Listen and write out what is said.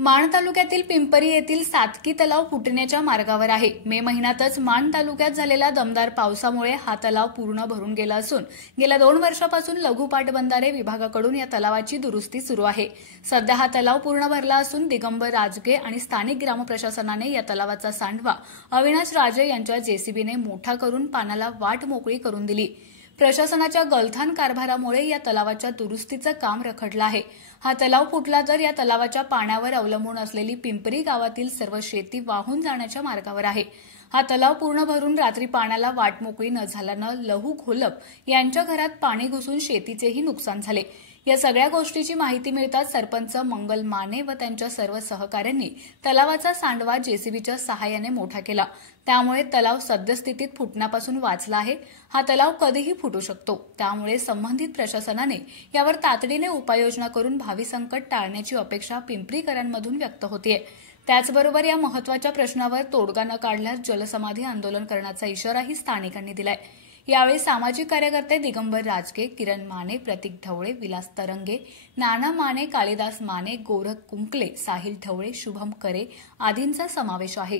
माण तालुक्यातील पिंपरी येथील सातकी तलाव फुटण्याच्या मार्गावर आहे। मे महिन्यातच माण तालुक्यात झालेल्या दमदार पावसामुळे हा तलाव पूर्ण भरून गेला असून गेल्या 2 वर्षापासून लघु पाटबंधारे विभागाकडून या तलावाची दुरुस्ती सुरू आहे। सध्या हा तलाव पूर्ण भरला असून दिगंबर राजगे आणि स्थानिक ग्रामप्रशासनाने या तलावाचा सांडवा अविनाश राजे यांच्या जेसीबीने मोठा करून पाण्याला वाट मोकळी करून दिली। प्रशासनाच्या गलथान कारभारामुळे या तलावाच्या दुरुस्तीचं काम रखडलं आहे। हा तलाव फुटला तर या तलावाच्या पाण्यावर अवलंबून असलेली पिंपरी गावातील सर्व शेती वाहून जाण्याच्या मार्गावर आहे। हा तलाव पूर्ण भरून रात्री पाण्याला वाट मोकळी न झाल्यानं लहू घोलप यांच्या घरात पाणी घुसून शेतीचेही नुकसान झाले। या सगळ्या गोष्टीची माहिती मिळताच सरपंच मंगल माने व त्यांच्या सर्व सहकाऱ्यांनी तलावाचा सांडवा जेसीबीच्या सहाय्याने मोठा केला। त्यामुळे तलाव सद्यस्थितीत फुटण्यापासून वाचला आहे। हा तलाव कधीही फुटू शकतो, त्यामुळे संबंधित प्रशासनाने यावर तातडीने उपाययोजना करून भावी संकट टाळण्याची अपेक्षा पिंपरीकरांमधून व्यक्त होतेय। त्याचबरोबर या महत्त्वाच्या प्रश्नावर तोडगा न काढल्यास जलसमाधी आंदोलन करण्याचा इशाराही स्थानिकांनी दिलाय। यावेळी सामाजिक कार्यकर्ते दिगंबर राजगे, किरण माने, प्रतीक ढवळे, विलास तरंगे, नाना माने, कालिदास माने, गोरख कुंकले, साहिल ढवळे, शुभम करे आदींचा समावेश आहे।